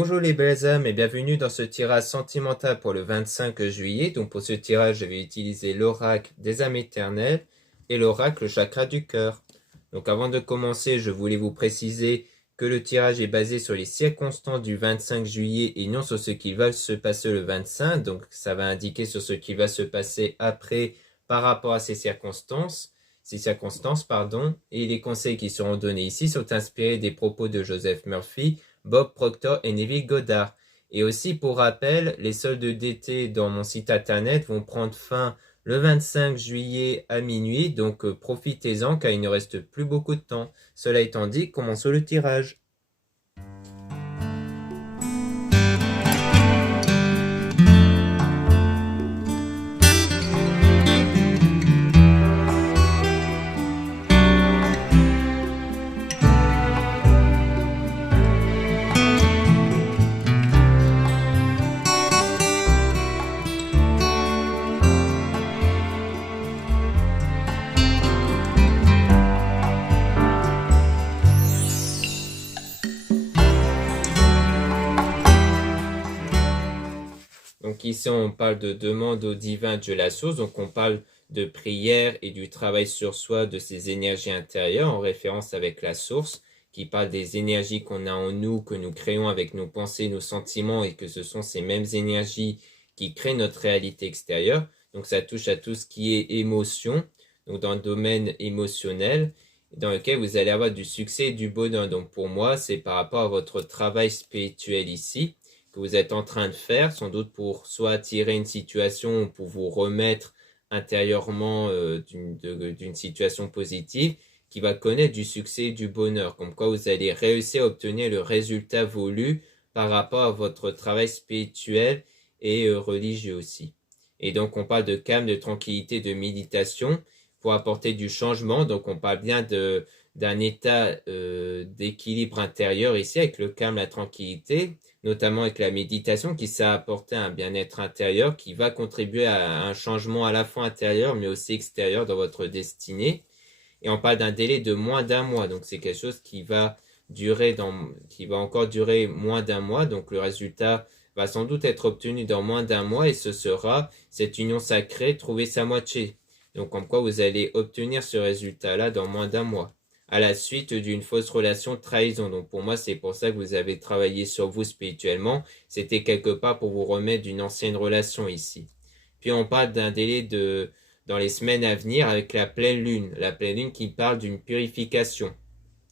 Bonjour les belles âmes et bienvenue dans ce tirage sentimental pour le 25 juillet. Donc pour ce tirage, je vais utiliser l'oracle des âmes éternelles et l'oracle chakra du cœur. Donc avant de commencer, je voulais vous préciser que le tirage est basé sur les circonstances du 25 juillet et non sur ce qui va se passer le 25. Donc ça va indiquer sur ce qui va se passer après par rapport à ces circonstances, et les conseils qui seront donnés ici sont inspirés des propos de Joseph Murphy, Bob Proctor et Neville Goddard. Et aussi pour rappel, les soldes d'été dans mon site internet vont prendre fin le 25 juillet à minuit, donc profitez-en car il ne reste plus beaucoup de temps. Cela étant dit, commençons le tirage. Donc ici, on parle de demande au divin de la source, donc on parle de prière et du travail sur soi, de ces énergies intérieures, en référence avec la source, qui parle des énergies qu'on a en nous, que nous créons avec nos pensées, nos sentiments, et que ce sont ces mêmes énergies qui créent notre réalité extérieure. Donc ça touche à tout ce qui est émotion, donc dans le domaine émotionnel, dans lequel vous allez avoir du succès et du bonheur. Donc pour moi, c'est par rapport à votre travail spirituel ici, que vous êtes en train de faire, sans doute pour soit attirer une situation ou pour vous remettre intérieurement d'une situation positive qui va connaître du succès et du bonheur, comme quoi vous allez réussir à obtenir le résultat voulu par rapport à votre travail spirituel et religieux aussi. Et donc on parle de calme, de tranquillité, de méditation pour apporter du changement. Donc on parle bien d'un état d'équilibre intérieur ici avec le calme, la tranquillité, notamment avec la méditation qui sert à apporter un bien-être intérieur qui va contribuer à un changement à la fois intérieur mais aussi extérieur dans votre destinée. Et on parle d'un délai de moins d'un mois, donc c'est quelque chose qui va encore durer moins d'un mois, donc le résultat va sans doute être obtenu dans moins d'un mois et ce sera cette union sacrée, trouver sa moitié. Donc comme quoi vous allez obtenir ce résultat-là dans moins d'un mois, à la suite d'une fausse relation trahison. Donc pour moi, c'est pour ça que vous avez travaillé sur vous spirituellement. C'était quelque part pour vous remettre d'une ancienne relation ici. Puis on parle d'un délai dans les semaines à venir avec la pleine lune qui parle d'une purification.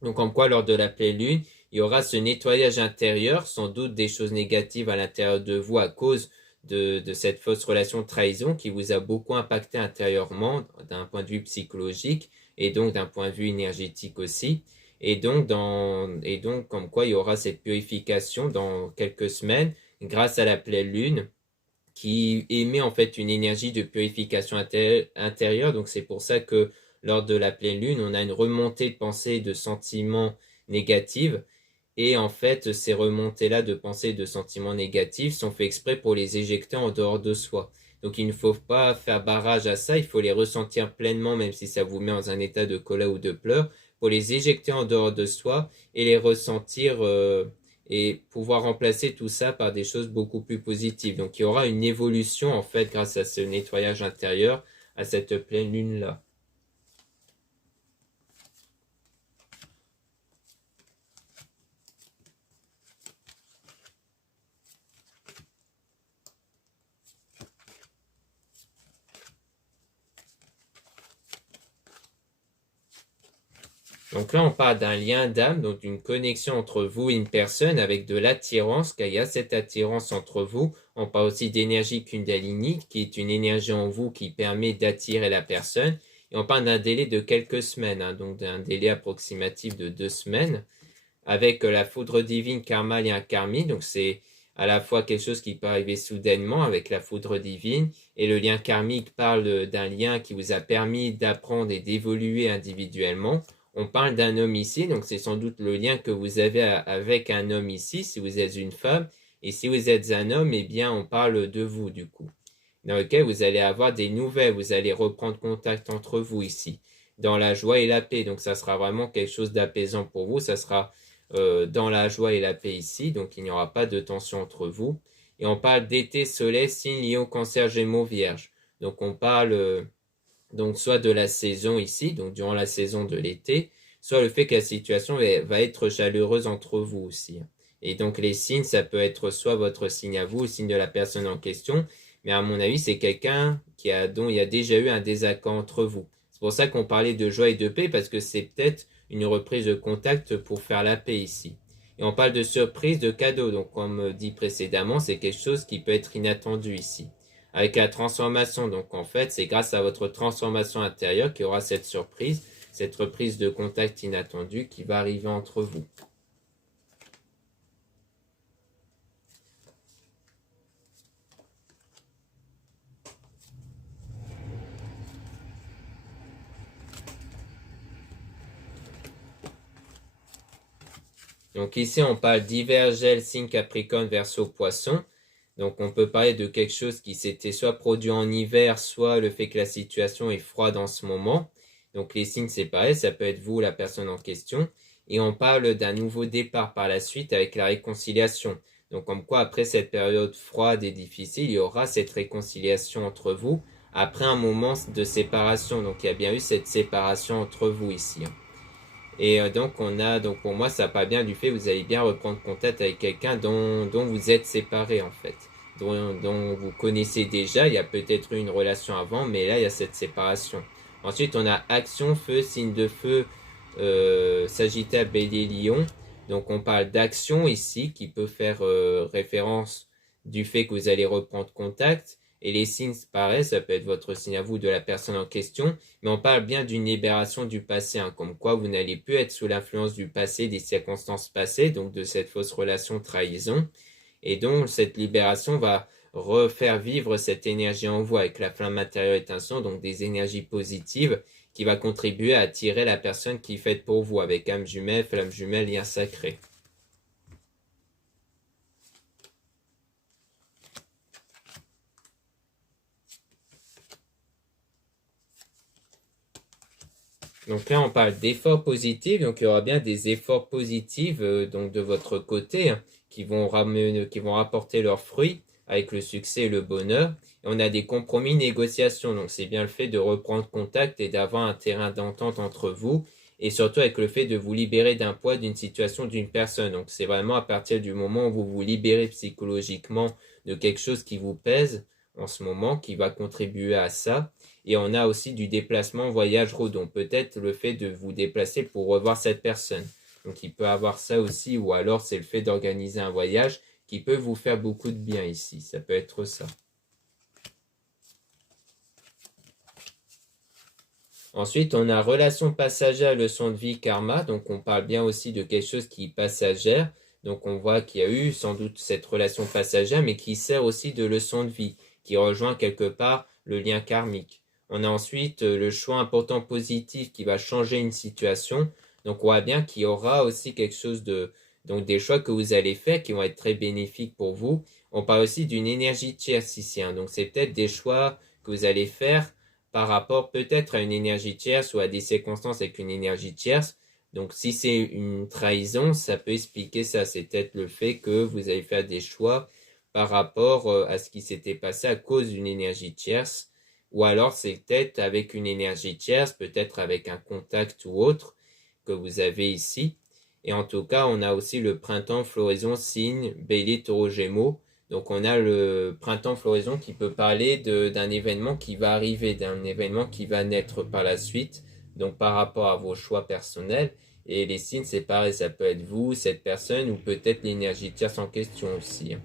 Donc comme quoi lors de la pleine lune, il y aura ce nettoyage intérieur, sans doute des choses négatives à l'intérieur de vous à cause de cette fausse relation trahison qui vous a beaucoup impacté intérieurement d'un point de vue psychologique et donc d'un point de vue énergétique aussi. Et donc comme quoi il y aura cette purification dans quelques semaines grâce à la pleine lune qui émet en fait une énergie de purification intérieure. Donc c'est pour ça que lors de la pleine lune, on a une remontée de pensées et de sentiments négatifs. Et en fait, ces remontées-là de pensées et de sentiments négatifs sont faits exprès pour les éjecter en dehors de soi. Donc il ne faut pas faire barrage à ça, il faut les ressentir pleinement, même si ça vous met dans un état de colère ou de pleurs, pour les éjecter en dehors de soi et les ressentir et pouvoir remplacer tout ça par des choses beaucoup plus positives. Donc il y aura une évolution en fait grâce à ce nettoyage intérieur, à cette pleine lune-là. Donc là, on parle d'un lien d'âme, donc d'une connexion entre vous et une personne avec de l'attirance, car il y a cette attirance entre vous. On parle aussi d'énergie Kundalini, qui est une énergie en vous qui permet d'attirer la personne. Et on parle d'un délai de quelques semaines, donc d'un délai approximatif de 2 semaines, avec la foudre divine karma, lien karmique. Donc c'est à la fois quelque chose qui peut arriver soudainement avec la foudre divine, et le lien karmique parle d'un lien qui vous a permis d'apprendre et d'évoluer individuellement. On parle d'un homme ici, donc c'est sans doute le lien que vous avez avec un homme ici, si vous êtes une femme. Et si vous êtes un homme, eh bien, on parle de vous, du coup. Dans lequel vous allez avoir des nouvelles, vous allez reprendre contact entre vous ici, dans la joie et la paix. Donc, ça sera vraiment quelque chose d'apaisant pour vous. Ça sera dans la joie et la paix ici, donc il n'y aura pas de tension entre vous. Et on parle d'été, soleil, signe lié au cancer, gémeaux, vierge. Donc on parle donc soit de la saison ici, donc durant la saison de l'été, soit le fait que la situation va être chaleureuse entre vous aussi. Et donc les signes, ça peut être soit votre signe à vous, le signe de la personne en question, mais à mon avis, c'est quelqu'un dont il y a déjà eu un désaccord entre vous. C'est pour ça qu'on parlait de joie et de paix, parce que c'est peut-être une reprise de contact pour faire la paix ici. Et on parle de surprise, de cadeau, donc comme dit précédemment, c'est quelque chose qui peut être inattendu ici. Avec la transformation, donc en fait, c'est grâce à votre transformation intérieure qu'il y aura cette surprise, cette reprise de contact inattendue qui va arriver entre vous. Donc ici, on parle d'Hivergel, signe Capricorne, Verseau, Poisson. Donc on peut parler de quelque chose qui s'était soit produit en hiver, soit le fait que la situation est froide en ce moment. Donc les signes, c'est pareil, ça peut être vous, la personne en question. Et on parle d'un nouveau départ par la suite avec la réconciliation. Donc comme quoi, après cette période froide et difficile, il y aura cette réconciliation entre vous après un moment de séparation. Donc il y a bien eu cette séparation entre vous ici. Et donc pour moi, ça part bien du fait que vous allez bien reprendre contact avec quelqu'un dont vous êtes séparés en fait, dont vous connaissez déjà. Il y a peut-être eu une relation avant, mais là il y a cette séparation. Ensuite, on a action, feu, signe de feu, Sagittaire, Bélier, Lion. Donc on parle d'action ici qui peut faire référence du fait que vous allez reprendre contact. Et les signes, pareil, ça peut être votre signe à vous de la personne en question, mais on parle bien d'une libération du passé, hein, comme quoi vous n'allez plus être sous l'influence du passé, des circonstances passées, donc de cette fausse relation trahison, et donc cette libération va refaire vivre cette énergie en vous avec la flamme intérieure étincelante, donc des énergies positives qui va contribuer à attirer la personne qui est faite pour vous avec âme jumelle, flamme jumelle, lien sacré. Donc là, on parle d'efforts positifs. Donc il y aura bien des efforts positifs donc de votre côté hein, qui vont rapporter leurs fruits avec le succès et le bonheur. Et on a des compromis, négociations. Donc c'est bien le fait de reprendre contact et d'avoir un terrain d'entente entre vous. Et surtout avec le fait de vous libérer d'un poids, d'une situation, d'une personne. Donc c'est vraiment à partir du moment où vous vous libérez psychologiquement de quelque chose qui vous pèse en ce moment, qui va contribuer à ça. Et on a aussi du déplacement voyage road, donc peut-être le fait de vous déplacer pour revoir cette personne. Donc il peut avoir ça aussi, ou alors c'est le fait d'organiser un voyage qui peut vous faire beaucoup de bien ici. Ça peut être ça. Ensuite, on a relation passagère, leçon de vie, karma. Donc on parle bien aussi de quelque chose qui est passagère. Donc on voit qu'il y a eu sans doute cette relation passagère, mais qui sert aussi de leçon de vie, qui rejoint quelque part le lien karmique. On a ensuite le choix important positif qui va changer une situation. Donc on voit bien qu'il y aura aussi quelque chose donc des choix que vous allez faire qui vont être très bénéfiques pour vous. On parle aussi d'une énergie tierce ici. Hein. Donc c'est peut-être des choix que vous allez faire par rapport peut-être à une énergie tierce ou à des circonstances avec une énergie tierce. Donc si c'est une trahison, ça peut expliquer ça. C'est peut-être le fait que vous allez faire des choix par rapport à ce qui s'était passé à cause d'une énergie tierce. Ou alors c'est peut-être avec une énergie tierce, peut-être avec un contact ou autre que vous avez ici. Et en tout cas, on a aussi le printemps, floraison, signe, bélier, taureau, gémeaux. Donc on a le printemps, floraison qui peut parler d'un événement qui va arriver, d'un événement qui va naître par la suite. Donc par rapport à vos choix personnels. Et les signes, c'est pareil, ça peut être vous, cette personne, ou peut-être l'énergie tierce en question aussi.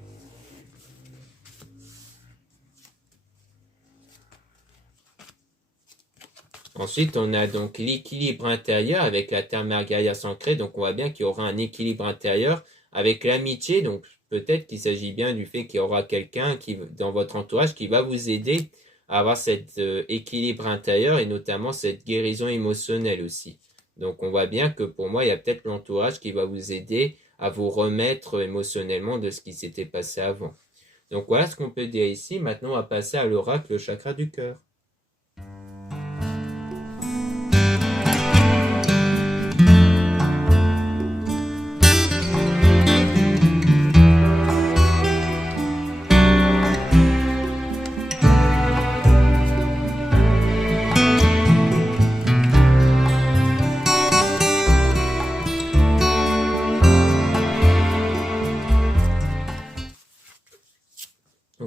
Ensuite, on a donc l'équilibre intérieur avec la terre mère guerrière sacrée. Donc, on voit bien qu'il y aura un équilibre intérieur avec l'amitié. Donc, peut-être qu'il s'agit bien du fait qu'il y aura quelqu'un dans votre entourage qui va vous aider à avoir cet équilibre intérieur et notamment cette guérison émotionnelle aussi. Donc, on voit bien que pour moi, il y a peut-être l'entourage qui va vous aider à vous remettre émotionnellement de ce qui s'était passé avant. Donc, voilà ce qu'on peut dire ici. Maintenant, on va passer à l'oracle, le chakra du cœur.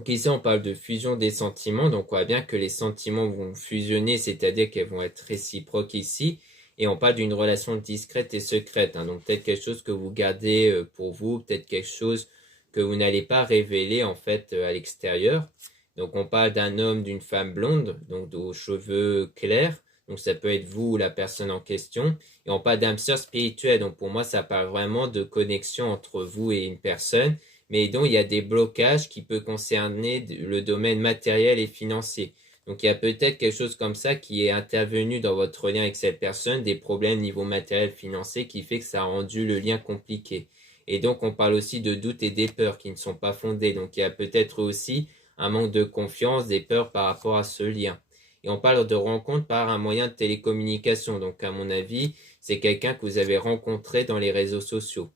Donc ici, on parle de fusion des sentiments. Donc on voit bien que les sentiments vont fusionner, c'est-à-dire qu'elles vont être réciproques ici. Et on parle d'une relation discrète et secrète. Donc peut-être quelque chose que vous gardez pour vous, peut-être quelque chose que vous n'allez pas révéler en fait à l'extérieur. Donc on parle d'un homme, d'une femme blonde, donc aux cheveux clairs. Donc ça peut être vous ou la personne en question. Et on parle d'âme sœur spirituelle. Donc pour moi, ça parle vraiment de connexion entre vous et une personne, mais dont il y a des blocages qui peuvent concerner le domaine matériel et financier. Donc il y a peut-être quelque chose comme ça qui est intervenu dans votre lien avec cette personne, des problèmes niveau matériel financier qui fait que ça a rendu le lien compliqué. Et donc on parle aussi de doutes et des peurs qui ne sont pas fondées. Donc il y a peut-être aussi un manque de confiance, des peurs par rapport à ce lien. Et on parle de rencontre par un moyen de télécommunication. Donc à mon avis, c'est quelqu'un que vous avez rencontré dans les réseaux sociaux.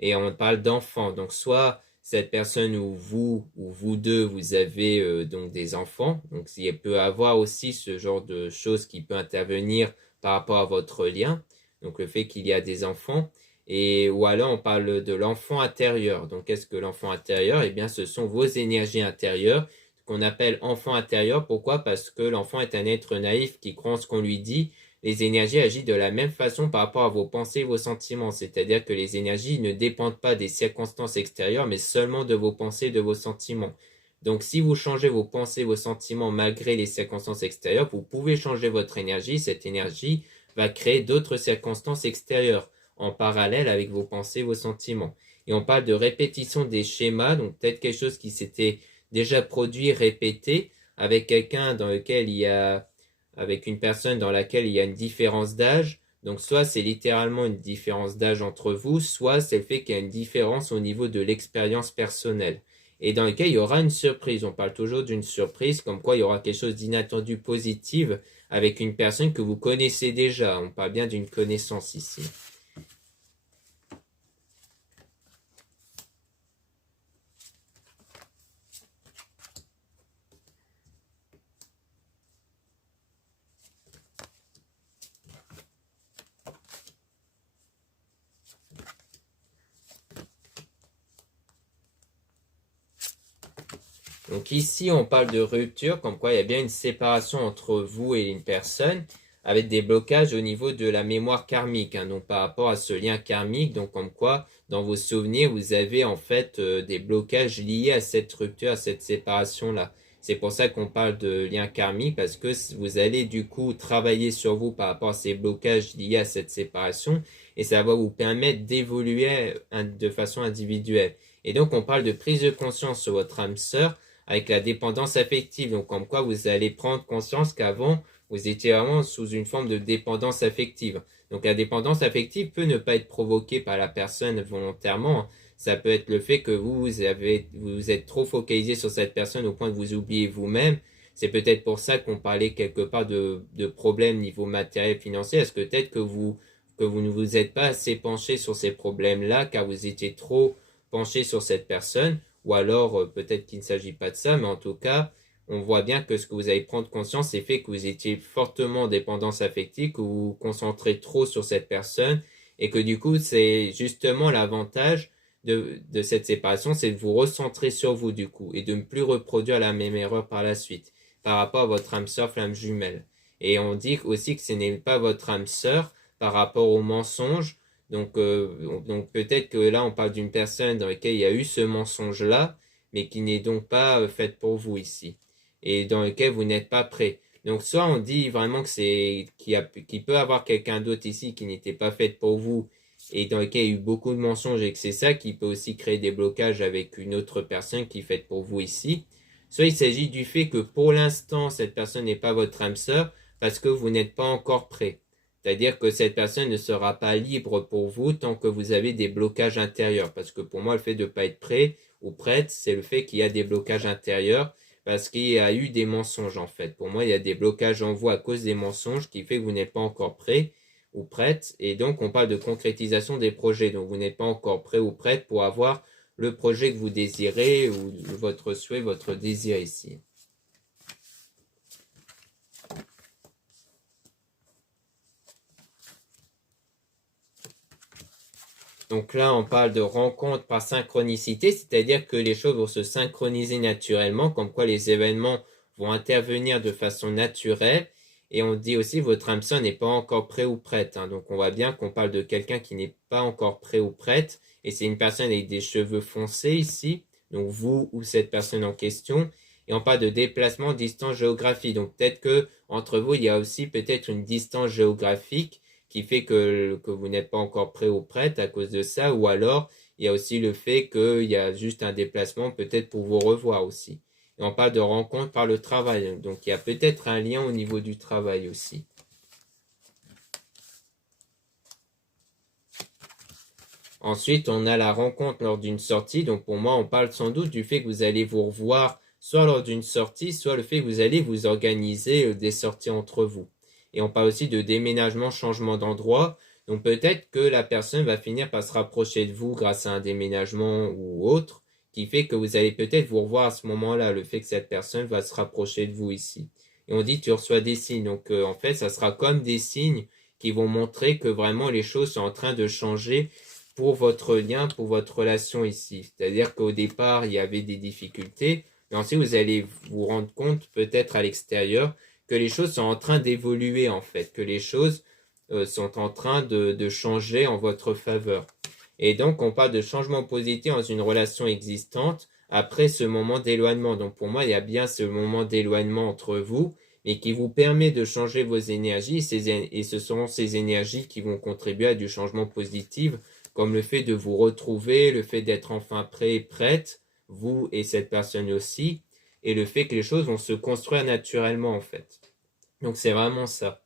Et on parle d'enfants. Donc soit cette personne ou vous deux, vous avez donc des enfants. Donc il peut avoir aussi ce genre de choses qui peut intervenir par rapport à votre lien. Donc le fait qu'il y a des enfants. Et ou alors on parle de l'enfant intérieur. Donc qu'est-ce que l'enfant intérieur? Eh bien ce sont vos énergies intérieures qu'on appelle enfant intérieur. Pourquoi? Parce que l'enfant est un être naïf qui croit en ce qu'on lui dit. Les énergies agissent de la même façon par rapport à vos pensées et vos sentiments. C'est-à-dire que les énergies ne dépendent pas des circonstances extérieures, mais seulement de vos pensées et de vos sentiments. Donc si vous changez vos pensées et vos sentiments malgré les circonstances extérieures, vous pouvez changer votre énergie. Cette énergie va créer d'autres circonstances extérieures en parallèle avec vos pensées et vos sentiments. Et on parle de répétition des schémas, donc peut-être quelque chose qui s'était déjà produit, répété, avec quelqu'un dans lequel il y a avec une personne dans laquelle il y a une différence d'âge. Donc soit c'est littéralement une différence d'âge entre vous, soit c'est le fait qu'il y a une différence au niveau de l'expérience personnelle. Et dans lequel il y aura une surprise. On parle toujours d'une surprise, comme quoi il y aura quelque chose d'inattendu positif avec une personne que vous connaissez déjà. On parle bien d'une connaissance ici. Donc ici, on parle de rupture, comme quoi il y a bien une séparation entre vous et une personne, avec des blocages au niveau de la mémoire karmique, donc par rapport à ce lien karmique, donc comme quoi dans vos souvenirs, vous avez en fait des blocages liés à cette rupture, à cette séparation-là. C'est pour ça qu'on parle de lien karmique, parce que vous allez du coup travailler sur vous par rapport à ces blocages liés à cette séparation, et ça va vous permettre d'évoluer de façon individuelle. Et donc on parle de prise de conscience sur votre âme sœur, avec la dépendance affective. Donc, comme quoi vous allez prendre conscience qu'avant, vous étiez vraiment sous une forme de dépendance affective. Donc, la dépendance affective peut ne pas être provoquée par la personne volontairement. Ça peut être le fait que vous êtes trop focalisé sur cette personne au point de vous oublier vous-même. C'est peut-être pour ça qu'on parlait quelque part de problèmes niveau matériel financier. Est-ce que peut-être que vous ne vous êtes pas assez penché sur ces problèmes-là car vous étiez trop penché sur cette personne? Ou alors peut-être qu'il ne s'agit pas de ça, mais en tout cas, on voit bien que ce que vous allez prendre conscience, c'est fait que vous étiez fortement en dépendance affective, que vous vous concentrez trop sur cette personne, et que du coup, c'est justement l'avantage de cette séparation, c'est de vous recentrer sur vous du coup, et de ne plus reproduire la même erreur par la suite, par rapport à votre âme sœur, flamme jumelle. Et on dit aussi que ce n'est pas votre âme sœur par rapport au mensonge, donc peut-être que là, on parle d'une personne dans laquelle il y a eu ce mensonge-là, mais qui n'est donc pas faite pour vous ici, et dans lequel vous n'êtes pas prêt. Donc soit on dit vraiment que qu'il peut avoir quelqu'un d'autre ici qui n'était pas faite pour vous, et dans lequel il y a eu beaucoup de mensonges, et que c'est ça qui peut aussi créer des blocages avec une autre personne qui est faite pour vous ici. Soit il s'agit du fait que pour l'instant, cette personne n'est pas votre âme sœur, parce que vous n'êtes pas encore prêt. C'est-à-dire que cette personne ne sera pas libre pour vous tant que vous avez des blocages intérieurs. Parce que pour moi, le fait de ne pas être prêt ou prête, c'est le fait qu'il y a des blocages intérieurs parce qu'il y a eu des mensonges en fait. Pour moi, il y a des blocages en vous à cause des mensonges qui fait que vous n'êtes pas encore prêt ou prête. Et donc, on parle de concrétisation des projets. Donc, vous n'êtes pas encore prêt ou prête pour avoir le projet que vous désirez ou votre souhait, votre désir ici. Donc là, on parle de rencontre par synchronicité, c'est-à-dire que les choses vont se synchroniser naturellement, comme quoi les événements vont intervenir de façon naturelle. Et on dit aussi votre âme sœur n'est pas encore prêt ou prête. Donc on voit bien qu'on parle de quelqu'un qui n'est pas encore prêt ou prête. Et c'est une personne avec des cheveux foncés ici. Donc vous ou cette personne en question. Et on parle de déplacement, distance géographique. Donc peut-être que entre vous, il y a aussi peut-être une distance géographique qui fait que vous n'êtes pas encore prêt ou prête à cause de ça. Ou alors, il y a aussi le fait qu'il y a juste un déplacement peut-être pour vous revoir aussi. Et on parle de rencontre par le travail. Donc, il y a peut-être un lien au niveau du travail aussi. Ensuite, on a la rencontre lors d'une sortie. Donc, pour moi, on parle sans doute du fait que vous allez vous revoir soit lors d'une sortie, soit le fait que vous allez vous organiser des sorties entre vous. Et on parle aussi de déménagement, changement d'endroit. Donc, peut-être que la personne va finir par se rapprocher de vous grâce à un déménagement ou autre, qui fait que vous allez peut-être vous revoir à ce moment-là, le fait que cette personne va se rapprocher de vous ici. Et on dit tu reçois des signes. Donc, en fait, ça sera comme des signes qui vont montrer que vraiment les choses sont en train de changer pour votre lien, pour votre relation ici. C'est-à-dire qu'au départ, il y avait des difficultés, mais ensuite vous allez vous rendre compte, peut-être à l'extérieur, que les choses sont en train d'évoluer en fait, que les choses sont en train de changer en votre faveur. Et donc, on parle de changement positif dans une relation existante après ce moment d'éloignement. Donc, pour moi, il y a bien ce moment d'éloignement entre vous, mais qui vous permet de changer vos énergies, et ce sont ces énergies qui vont contribuer à du changement positif, comme le fait de vous retrouver, le fait d'être enfin prêt et prête, vous et cette personne aussi, et le fait que les choses vont se construire naturellement en fait. Donc c'est vraiment ça.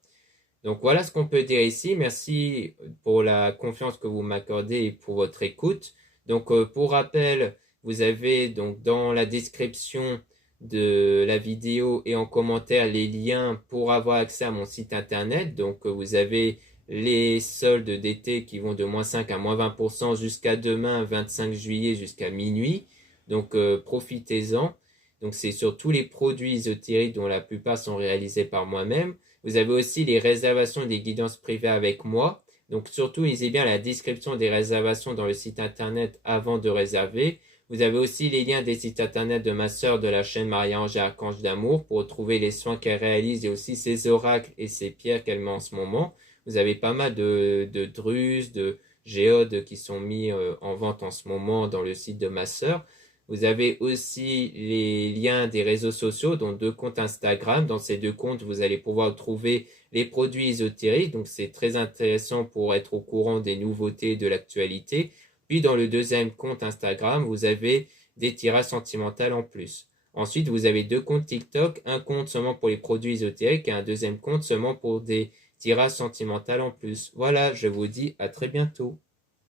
Donc voilà ce qu'on peut dire ici. Merci pour la confiance que vous m'accordez et pour votre écoute. Donc pour rappel, vous avez donc dans la description de la vidéo et en commentaire les liens pour avoir accès à mon site internet. Donc vous avez les soldes d'été qui vont de -5 à -20% jusqu'à demain, 25 juillet, jusqu'à minuit. Donc profitez-en. Donc c'est sur tous les produits ésotériques dont la plupart sont réalisés par moi-même. Vous avez aussi les réservations des guidances privées avec moi. Donc surtout, lisez bien la description des réservations dans le site internet avant de réserver. Vous avez aussi les liens des sites internet de ma sœur de la chaîne Marie-Ange et Archange d'Amour pour trouver les soins qu'elle réalise et aussi ses oracles et ses pierres qu'elle met en ce moment. Vous avez pas mal de drus, de géodes qui sont mis en vente en ce moment dans le site de ma sœur. Vous avez aussi les liens des réseaux sociaux, dont 2 comptes Instagram. Dans ces 2 comptes, vous allez pouvoir trouver les produits ésotériques. Donc, c'est très intéressant pour être au courant des nouveautés de l'actualité. Puis, dans le 2e compte Instagram, vous avez des tirages sentimentaux en plus. Ensuite, vous avez 2 comptes TikTok, un compte seulement pour les produits ésotériques et un 2e compte seulement pour des tirages sentimentaux en plus. Voilà, je vous dis à très bientôt.